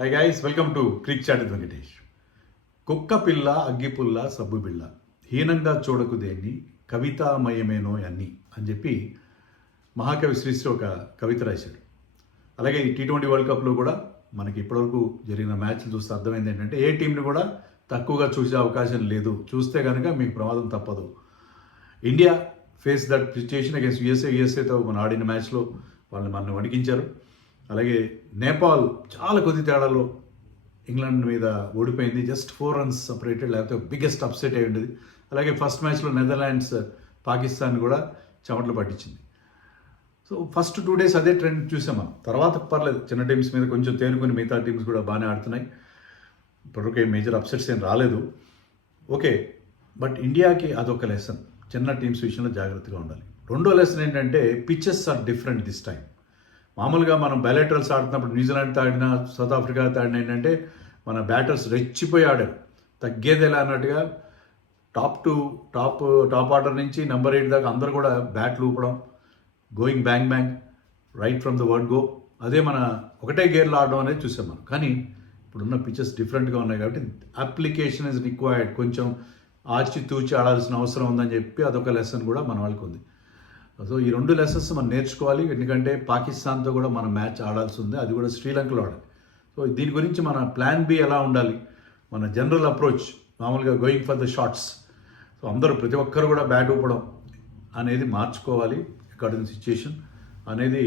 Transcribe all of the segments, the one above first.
High guys, welcome to Cric Chat with Venkatesh. కుక్క పిల్ల అగ్గిపుల్ల సబ్బు బిళ్ళ, హీనంగా చూడకు దేన్ని, కవితామయమేనో అన్ని అని చెప్పి మహాకవి శ్రీశ్రీ ఒక కవిత రాశాడు. అలాగే ఈ T20 వరల్డ్ కప్లో కూడా మనకి ఇప్పటివరకు జరిగిన మ్యాచ్లు చూస్తే అర్థమైంది ఏంటంటే ఏ టీంని కూడా తక్కువగా చూసే అవకాశం లేదు. చూస్తే కనుక మీకు ప్రమాదం తప్పదు. India face that situation against యూఎస్ఏతో మనం ఆడిన మ్యాచ్లో వాళ్ళని మనం వణికించారు. అలాగే నేపాల్ చాలా కొద్ది తేడాలో ఇంగ్లాండ్ మీద ఓడిపోయింది. జస్ట్ 4 runs సపరేటెడ్, లేకపోతే బిగ్గెస్ట్ అప్సెట్ అయి ఉండేది. అలాగే ఫస్ట్ మ్యాచ్లో నెదర్లాండ్స్ పాకిస్తాన్ కూడా చెమటలు పట్టించింది. సో ఫస్ట్ 2 days అదే ట్రెండ్ చూసాం మనం. తర్వాత పర్లేదు, చిన్న టీమ్స్ మీద కొంచెం తేనుకొని మిగతా టీమ్స్ కూడా బాగానే ఆడుతున్నాయి. ఇప్పటివరకు ఏం మేజర్ అప్సెట్స్ ఏం రాలేదు. ఓకే, బట్ ఇండియాకి అదొక లెసన్, చిన్న టీమ్స్ విషయంలో జాగ్రత్తగా ఉండాలి. రెండో లెసన్ ఏంటంటే pitches are different this time. మామూలుగా మనం బయలెటరల్స్ ఆడుతున్నప్పుడు న్యూజిలాండ్తో ఆడినా సౌత్ ఆఫ్రికాతో ఆడినా ఏంటంటే మన బ్యాటర్స్ రెచ్చిపోయి ఆడారు, తగ్గేదేలా అన్నట్టుగా టాప్ ఆర్డర్ నుంచి నెంబర్ 8 దాకా అందరూ కూడా బ్యాట్లు ఊపడం, going bang bang right from the word go. అదే మన ఒకటే గేర్లో ఆడడం అనేది చూసాం మనం. కానీ ఇప్పుడున్న పిచెస్ డిఫరెంట్గా ఉన్నాయి కాబట్టి అప్లికేషన్ ఇస్ రిక్వైర్డ్. కొంచెం ఆచి తూచి ఆడాల్సిన అవసరం ఉందని చెప్పి అదొక లెసన్ కూడా మన వాళ్ళకి ఉంది. సో ఈ 2 లెసన్స్ మనం నేర్చుకోవాలి. ఎందుకంటే పాకిస్తాన్తో కూడా మనం మ్యాచ్ ఆడాల్సి ఉంది, అది కూడా శ్రీలంకలో ఆడాలి. సో దీని గురించి మన ప్లాన్ బి ఎలా ఉండాలి, మన జనరల్ అప్రోచ్ మామూలుగా going for the shots. So అందరూ ప్రతి ఒక్కరు కూడా బ్యాట్ ఊపడం అనేది మార్చుకోవాలి. అకార్డింగ్ సిచ్యుయేషన్ అనేది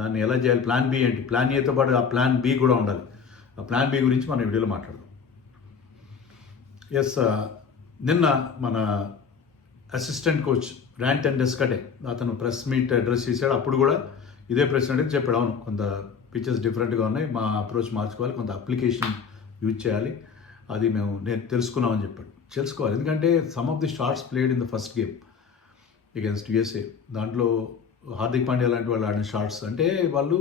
దాన్ని ఎలా చేయాలి, ప్లాన్ బి ఏంటి, ప్లాన్ ఏతో పాటు ఆ ప్లాన్ బి కూడా ఉండాలి. ఆ ప్లాన్ బి గురించి మనం వీడియోలో మాట్లాడదాం. ఎస్, నిన్న మన అసిస్టెంట్ కోచ్ ర్యాంటన్ డెస్కటే అతను ప్రెస్ మీట్ అడ్రస్ చేశాడు. అప్పుడు కూడా ఇదే ప్రశ్న అంటే చెప్పాడు, అవును కొంత పిచెస్ డిఫరెంట్గా ఉన్నాయి, మా అప్రోచ్ మార్చుకోవాలి, కొంత అప్లికేషన్ యూజ్ చేయాలి, అది నేను తెలుసుకున్నామని చెప్పాడు. తెలుసుకోవాలి, ఎందుకంటే some of the shots played in the first game against USA, దాంట్లో హార్దిక్ పాండ్యా లాంటి వాళ్ళు ఆడిన షాట్స్ అంటే వాళ్ళు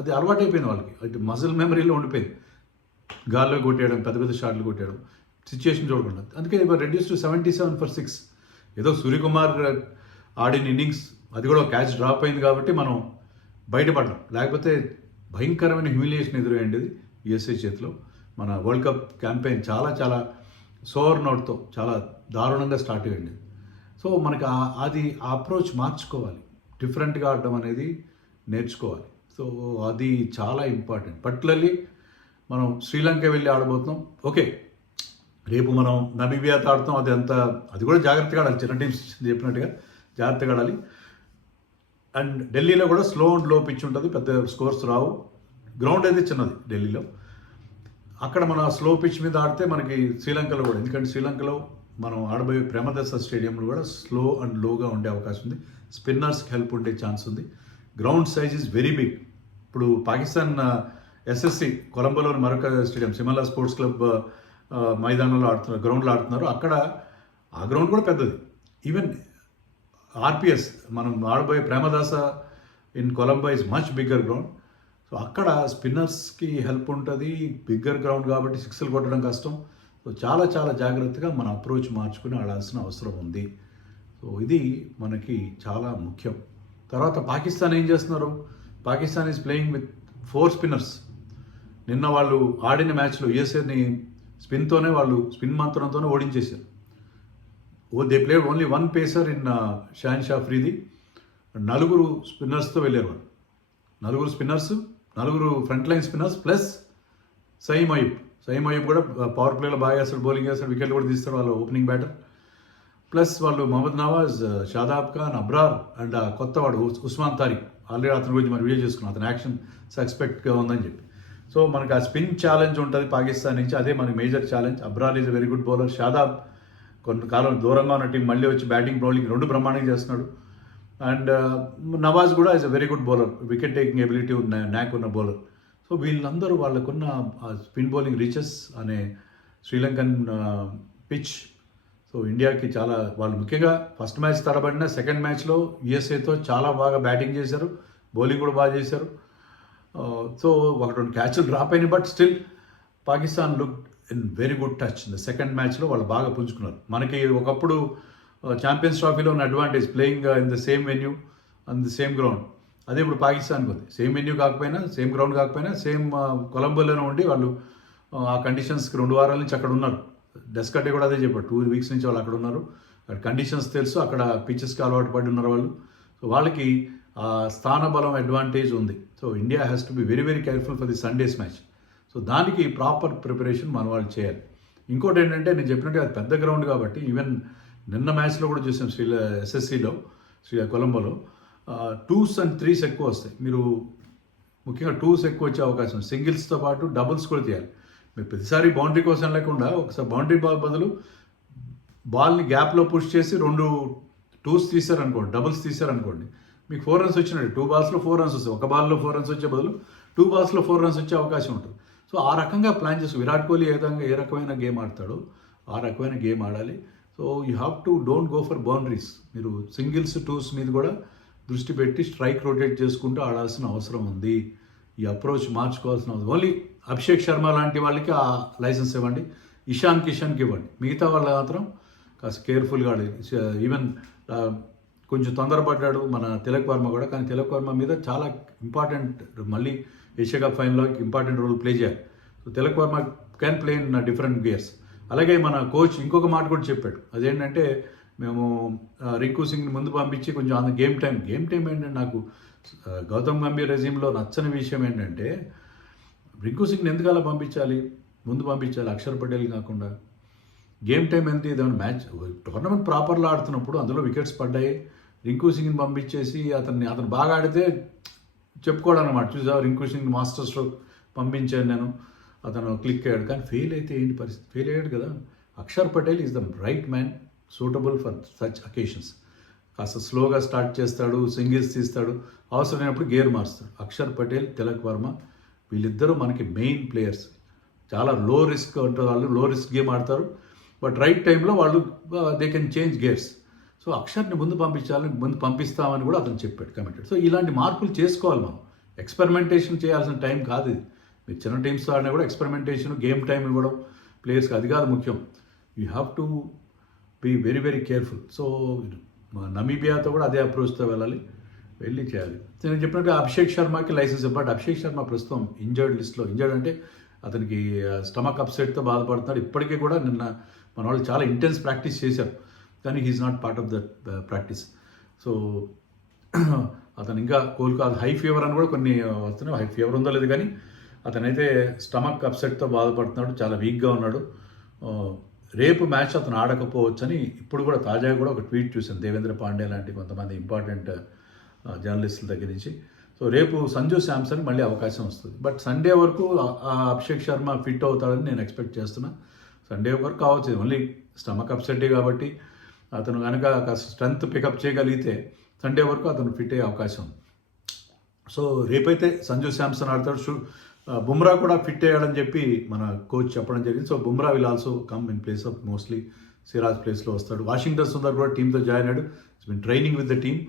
అది అలవాటైపోయింది వాళ్ళకి, అది మజిల్ మెమరీలో ఉండిపోయింది. గాల్లో కొట్టేయడం, పెద్ద పెద్ద షాట్లు కొట్టేయడం, సిచ్యుయేషన్ చూడకుండా. అందుకే రెడ్యూస్ టు 77 for 6. ఏదో సూర్యకుమార్ ఆడిన ఇన్నింగ్స్, అది కూడా క్యాచ్ డ్రాప్ అయింది కాబట్టి మనం బయటపడ్డాం, లేకపోతే భయంకరమైన హ్యూమిలియేషన్ ఎదురయ్యేది యూఎస్ఏ చేతిలో. మన వరల్డ్ కప్ క్యాంపెయిన్ చాలా సోవర్ నోట్తో చాలా దారుణంగా స్టార్ట్ అయ్యింది. సో మనకి అది ఆ అప్రోచ్ మార్చుకోవాలి, డిఫరెంట్గా ఆడడం అనేది నేర్చుకోవాలి. సో అది చాలా ఇంపార్టెంట్. పర్టికులర్లీ మనం శ్రీలంక వెళ్ళి ఆడబోతున్నాం. ఓకే, రేపు మనం నమీబియాతో ఆడతాం, అది కూడా జాగ్రత్తగా ఆడాలి, చిన్న టీమ్స్ చెప్పినట్టుగా జాగ్రత్తగా ఆడాలి. అండ్ ఢిల్లీలో కూడా స్లో అండ్ లో పిచ్ ఉంటుంది, పెద్ద స్కోర్స్ రావు. గ్రౌండ్ అయితే చిన్నది ఢిల్లీలో, అక్కడ మన స్లో పిచ్ మీద ఆడితే మనకి శ్రీలంకలో కూడా, ఎందుకంటే శ్రీలంకలో మనం ఆడబోయే ప్రేమదర్శ స్టేడియంలో కూడా స్లో అండ్ లోగా ఉండే అవకాశం ఉంది, స్పిన్నర్స్కి హెల్ప్ ఉండే ఛాన్స్ ఉంది. Ground size is very big. ఇప్పుడు పాకిస్తాన్ SSC కొలంబోలోని మరొక స్టేడియం సిమలా స్పోర్ట్స్ క్లబ్ మైదానంలో ఆడుతున్నారు, గ్రౌండ్లో ఆడుతున్నారు. అక్కడ ఆ గ్రౌండ్ కూడా పెద్దది. ఈవెన్ RPS మనం ఆడబోయే Premadasa in Colombo is much bigger ground. So అక్కడ స్పిన్నర్స్కి హెల్ప్ ఉంటుంది, బిగ్గర్ గ్రౌండ్ కాబట్టి సిక్స్లు కొట్టడం కష్టం. సో చాలా జాగ్రత్తగా మన అప్రోచ్ మార్చుకుని ఆడాల్సిన అవసరం ఉంది. సో ఇది మనకి చాలా ముఖ్యం. తర్వాత పాకిస్తాన్ ఏం చేస్తున్నారు, Pakistan is playing with 4 spinners. నిన్న వాళ్ళు ఆడిన మ్యాచ్లో యూఎస్ఏని స్పిన్తోనే వాళ్ళు స్పిన్ మంత్రంతోనే ఓడించేశారు. They played only 1 pacer in Shaheen Shah Afridi. 4 స్పిన్నర్స్తో వెళ్ళారు వాళ్ళు. 4 spinners, 4 front line spinners plus Saim Ayub కూడా పవర్ ప్లేలో బాగా వేస్తాడు, బౌలింగ్ వేస్తాడు, వికెట్లు కూడా తీస్తాడు వాళ్ళ ఓపెనింగ్ బ్యాటర్. ప్లస్ వాళ్ళు మహమ్మద్ నవాజ్, షాదాబ్ ఖాన్, అబ్రార్ అండ్ కొత్తవాడు ఉస్మాన్ తారిక్. ఆల్రెడీ అతని గురించి మనం వీడియో చేసుకున్నాం, అతని యాక్షన్ సస్పెక్ట్గా ఉందని చెప్పి. సో మనకు ఆ స్పిన్ ఛాలెంజ్ ఉంటుంది పాకిస్తాన్ నుంచి, అదే మనకి major challenge. Abrar is a very good bowler. Shadab కొంతకాలం దూరంగా ఉన్న టీం మళ్ళీ వచ్చి బ్యాటింగ్ బౌలింగ్ 2 బ్రహ్మాండంగా చేస్తున్నాడు. అండ్ నవాజ్ కూడా is a very good bowler, wicket taking ability ఉన్న న్యాక్ ఉన్న బౌలర్. సో వీళ్ళందరూ వాళ్ళకున్న స్పిన్ బౌలింగ్ రీచెస్ అనే శ్రీలంకన్ పిచ్. సో ఇండియాకి వాళ్ళు ముఖ్యంగా ఫస్ట్ మ్యాచ్ తడబడిన సెకండ్ మ్యాచ్లో యూఎస్ఏతో చాలా బాగా బ్యాటింగ్ చేశారు, బౌలింగ్ కూడా బాగా చేశారు. సో 1-2 క్యాచ్లు డ్రాప్ అయినాయి, but still Pakistan look in very good touch. Second మ్యాచ్లో వాళ్ళు బాగా పుంజుకున్నారు. మనకి ఒకప్పుడు ఛాంపియన్స్ ట్రోఫీలో ఉన్న advantage playing in the same venue and the same ground. అదే ఇప్పుడు పాకిస్తాన్కి ఉంది. సేమ్ వెన్యూ కాకపోయినా, సేమ్ గ్రౌండ్ కాకపోయినా, సేమ్ కొలంబోలోనే ఉండి వాళ్ళు ఆ కండిషన్స్కి 2 వారాల నుంచి అక్కడ ఉన్నారు. డెస్కటే కూడా అదే చెప్పాడు, 2 వీక్స్ నుంచి వాళ్ళు అక్కడ ఉన్నారు. అక్కడ కండిషన్స్ తెలుసు, అక్కడ పిచ్చెస్కి అలవాటు పడి ఉన్నారు వాళ్ళు. సో వాళ్ళకి స్థాన బలం అడ్వాంటేజ్ ఉంది. So India has to be very very careful for the Sundays match. So దానికి ప్రాపర్ ప్రిపరేషన్ మన వాళ్ళు చేయాలి. ఇంకోటి ఏంటంటే నేను చెప్పినట్టు అది పెద్ద గ్రౌండ్ కాబట్టి ఈవెన్ నిన్న మ్యాచ్లో కూడా చూసాం ఎస్ఎస్సిలో కొలంబోలో 2s and 3s ఎక్కువ వస్తాయి. మీరు ముఖ్యంగా 2s ఎక్కువ వచ్చే అవకాశం, సింగిల్స్తో పాటు డబుల్స్ కూడా తీయాలి. మీరు ప్రతిసారి బౌండరీ కోసం లేకుండా ఒకసారి బౌండరీ బదులు బాల్ని గ్యాప్లో పుష్ చేసి 2 2s తీశారనుకోండి, డబుల్స్ తీశారనుకోండి, మీకు 4 runs వచ్చినట్టు. 2 balls-లో 4 runs వస్తాయి. ఒక బాల్లో 4 runs వచ్చే బదులు 2 balls-లో 4 runs వచ్చే అవకాశం ఉంటుంది. సో ఆ రకంగా ప్లాన్ చేసి విరాట్ కోహ్లీ ఏ రకమైన గేమ్ ఆడతాడో ఆ రకమైన గేమ్ ఆడాలి. So you have to don't go for boundaries. మీరు సింగిల్స్ 2s మీద కూడా దృష్టి పెట్టి స్ట్రైక్ రొటేట్ చేసుకుంటూ ఆడాల్సిన అవసరం ఉంది. ఈ అప్రోచ్ మార్చుకోవాల్సిన అవసరం. ఓన్లీ అభిషేక్ శర్మ లాంటి వాళ్ళకి ఆ లైసెన్స్ ఇవ్వండి, ఇషాన్ కిషన్కి ఇవ్వండి. మిగతా వాళ్ళు మాత్రం కాస్త కేర్ఫుల్గా ఆడాలి. ఈవెన్ కొంచెం తొందరపడ్డాడు మన తిలక్ వర్మ కూడా, కానీ తిలక్ వర్మ మీద చాలా ఇంపార్టెంట్, మళ్ళీ ఏషియా కప్ ఫైనల్లో ఇంపార్టెంట్ రోల్ ప్లే చేయాలి. So Tilak Varma can play in different gears. అలాగే మన కోచ్ ఇంకొక మాట కూడా చెప్పాడు, అదేంటంటే మేము రింకు సింగ్ని ముందు పంపించి కొంచెం ఆన్ గేమ్ టైం ఏంటంటే, నాకు గౌతమ్ గంభీర్ రెజీమ్లో నచ్చని విషయం ఏంటంటే రింకు సింగ్ని ఎందుకు అలా ముందు పంపించాలి అక్షర్ పటేల్ కాకుండా. గేమ్ టైం ఎంత ఏదైనా మ్యాచ్ టోర్నమెంట్ ప్రాపర్లో ఆడుతున్నప్పుడు అందులో వికెట్స్ పడ్డాయి, రింకు సింగ్ని పంపించేసి అతను బాగా ఆడితే చెప్పుకోవడం అనమాట, చూసా రింకు సింగ్ మాస్టర్ స్ట్రోక్ పంపించాను నేను, అతను క్లిక్ అయ్యాడు. కానీ ఫెయిల్ అయితే ఏంటి పరిస్థితి? ఫెయిల్ అయ్యాడు కదా. Akshar Patel is the right man suitable for such occasions. కాస్త స్లోగా స్టార్ట్ చేస్తాడు, సింగిల్స్ తీస్తాడు, అవసరమైనప్పుడు గేర్ మారుస్తాడు. అక్షర్ పటేల్, తిలక్ వర్మ వీళ్ళిద్దరూ మనకి మెయిన్ ప్లేయర్స్. చాలా లో రిస్క్ ఉంటుంది, వాళ్ళు లో రిస్క్ గేమ్ ఆడతారు, బట్ రైట్ టైంలో వాళ్ళు they can change gears. So అక్షర్ని ముందు పంపిస్తామని కూడా అతను చెప్పాడు, కమిటెడ్. సో ఇలాంటి మార్పులు చేసుకోవాలి మనం. ఎక్స్పెరిమెంటేషన్ చేయాల్సిన టైం కాదు ఇది. మీరు చిన్న టీమ్స్ ఆడినా కూడా ఎక్స్పెరిమెంటేషన్, గేమ్ టైం ఇవ్వడం ప్లేయర్స్కి, అది కాదు ముఖ్యం. You have to be very very careful. So నమీబియాతో కూడా అదే అప్రోచ్తో వెళ్ళి చేయాలి. నేను చెప్పినట్టు అభిషేక్ శర్మకి లైసెన్స్ ఇవ్వబట్ అభిషేక్ శర్మ ప్రస్తుతం ఇంజర్డ్ లిస్ట్లో. ఇంజర్డ్ అంటే అతనికి స్టమక్ అప్సెట్తో బాధపడుతున్నాడు. ఇప్పటికీ కూడా నిన్న మన వాళ్ళు చాలా ఇంటెన్స్ ప్రాక్టీస్ చేశారు, కానీ he's not part of that practice. So అతను ఇంకా కోలుకోవాలి. హై ఫీవర్ అని కూడా కొన్ని వస్తున్నాయి. హై ఫీవర్ ఉందో లేదు కానీ అతనైతే స్టమక్ అప్సెట్తో బాధపడుతున్నాడు, చాలా వీక్గా ఉన్నాడు. రేపు మ్యాచ్ అతను ఆడకపోవచ్చని ఇప్పుడు కూడా తాజాగా కూడా ఒక ట్వీట్ చూశాను దేవేంద్ర పాండే లాంటి కొంతమంది ఇంపార్టెంట్ జర్నలిస్టుల దగ్గర నుంచి. సో రేపు సంజు శాంసన్ మళ్ళీ అవకాశం వస్తుంది. బట్ సండే వరకు అభిషేక్ శర్మ ఫిట్ అవుతాడని నేను ఎక్స్పెక్ట్ చేస్తున్నా. సండే వరకు కావచ్చు, ఓన్లీ స్టమక్ అప్సెట్టే కాబట్టి అతను కనుక కాస్త స్ట్రెంత్ పికప్ చేయగలిగితే సండే వరకు అతను ఫిట్ అయ్యే అవకాశం ఉంది. సో రేపైతే సంజు శాంసన్ ఆడతాడు. బుమ్రా కూడా ఫిట్ అయ్యాడని చెప్పి మన కోచ్ చెప్పడం జరిగింది. So Bumrah will also come in place of mostly Siraj ప్లేస్లో వస్తాడు. వాషింగ్టన్ సుందర్ కూడా టీంతో జాయిన్ అయ్యాడు, it's been training with the team.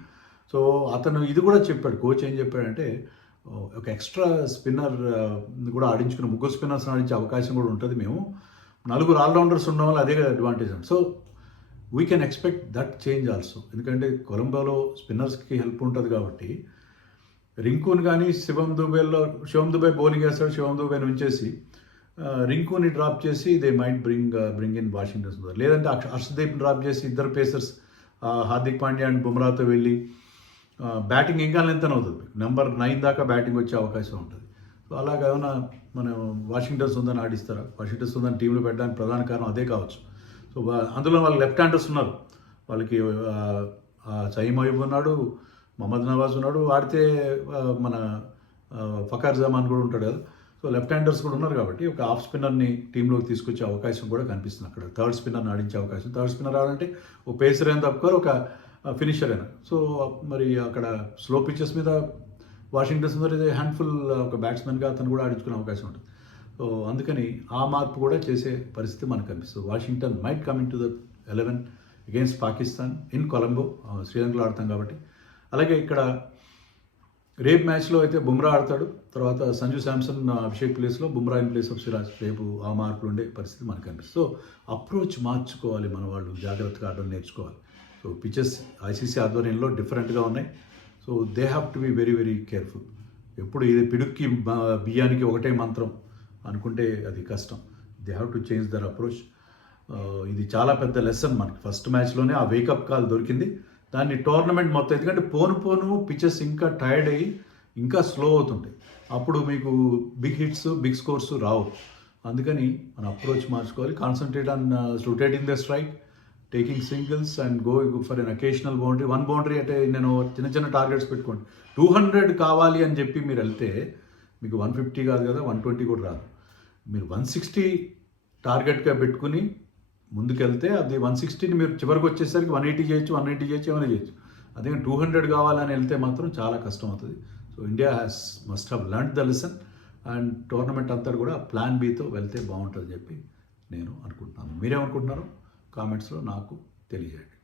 So అతను ఇది కూడా చెప్పాడు, కోచ్ ఏం చెప్పాడంటే ఒక ఎక్స్ట్రా స్పిన్నర్ కూడా ఆడించుకుని 3 స్పిన్నర్స్ ఆడించే అవకాశం కూడా ఉంటుంది. మేము 4 ఆల్రౌండర్స్ ఉండడం వల్ల అదే అడ్వాంటేజ్ అండి. So we can expect that change also. ఎందుకంటే కొలంబోలో స్పిన్నర్స్కి హెల్ప్ ఉంటుంది కాబట్టి రింకుని కానీ శివం దుబే బౌలింగ్ వేస్తాడు, శివం దుబేని ఉంచేసి రింకుని డ్రాప్ చేసి they might bring in Washington Sundar. లేదంటే హర్షదీప్ని డ్రాప్ చేసి ఇద్దరు పేసర్స్ హార్దిక్ పాండ్యా అండ్ బుమ్రాతో వెళ్ళి బ్యాటింగ్ ఇంకా లెంత్ అవుతుంది, నెంబర్ 9 దాకా బ్యాటింగ్ వచ్చే అవకాశం ఉంటుంది. సో అలాగ ఏమైనా మనం వాషింగ్టన్ సుందర్ని ఆడిస్తారా? వాషింగ్టన్ సుందర్ టీంలో పెట్టడానికి ప్రధాన కారణం అదే కావచ్చు. సో అందులో వాళ్ళు లెఫ్ట్ హ్యాండర్స్ ఉన్నారు, వాళ్ళకి సయీం అయూబ్ ఉన్నాడు, మహమ్మద్ నవాజ్ ఉన్నాడు, ఆడితే మన ఫకర్ జమాన్ కూడా ఉంటాడు కదా. సో లెఫ్ట్ హ్యాండర్స్ కూడా ఉన్నారు కాబట్టి ఒక ఆఫ్ స్పిన్నర్ని టీంలోకి తీసుకొచ్చే అవకాశం కూడా కనిపిస్తుంది. అక్కడ థర్డ్ స్పిన్నర్ని ఆడించే అవకాశం. థర్డ్ స్పిన్నర్ ఆడాలంటే ఒక పేసర్ అయినా తప్పుకోరు, ఒక ఫినిషర్ అయినా. సో మరి అక్కడ స్లో పిచెస్ మీద వాషింగ్టన్ సుందర్ ఇది హ్యాండ్ఫుల్ ఒక బ్యాట్స్మెన్గా అతను కూడా ఆడించుకునే అవకాశం ఉంటుంది. సో అందుకని ఆ మార్పు కూడా చేసే పరిస్థితి మనకు కనిపిస్తుంది. Washington might come in to the 11 against Pakistan in Colombo, శ్రీలంకలో ఆడతాం కాబట్టి. అలాగే ఇక్కడ రేపు మ్యాచ్లో అయితే బుమ్రా ఆడతాడు, తర్వాత సంజు శాంసన్ అభిషేక్ ప్లేస్లో, Bumrah in place of Siraj. రేపు ఆ మార్పులు ఉండే పరిస్థితి మనకు కనిపిస్తుంది. సో అప్రోచ్ మార్చుకోవాలి మన వాళ్ళు, జాగ్రత్తగా ఆడడం నేర్చుకోవాలి. సో పిచెస్ ఐసీసీ ఆధ్వర్యంలో డిఫరెంట్గా ఉన్నాయి. So they have to be very very careful. ఎప్పుడు ఇది పిడుక్కి బియ్యానికి ఒకటే మంత్రం అనుకుంటే అది కష్టం. They have to change their approach. ఇది చాలా పెద్ద లెసన్ మనకి. ఫస్ట్ మ్యాచ్లోనే ఆ వేకప్ కాల్ దొరికింది. దాన్ని టోర్నమెంట్ మొత్తం, ఎందుకంటే పోను పిచెస్ ఇంకా టైర్డ్ అయ్యి ఇంకా స్లో అవుతుంటాయి. అప్పుడు మీకు బిగ్ హిట్స్ బిగ్ స్కోర్స్ రావు. అందుకని మన అప్రోచ్ మార్చుకోవాలి. Concentrate on rotating the strike, taking singles and go for an occasional boundary. 1 boundary అంటే నేను చిన్న టార్గెట్స్ పెట్టుకోండి. 200 కావాలి అని చెప్పి మీరు వెళ్తే మీకు 150 కాదు కదా, 120 కూడా రాదు. మీరు 160 టార్గెట్గా పెట్టుకుని ముందుకెళ్తే అది 160ని మీరు చివరికి వచ్చేసరికి 180 చేయొచ్చు, 190 చేయొచ్చు, ఏమైనా చేయొచ్చు. అదే 200 కావాలని వెళ్తే మాత్రం చాలా కష్టం అవుతుంది. So India must have learned the lesson and tournament అంతా కూడా ప్లాన్ బితో వెళ్తే బాగుంటుందని చెప్పి నేను అనుకుంటున్నాను. మీరేమనుకుంటున్నారో కామెంట్స్లో నాకు తెలియజేయండి.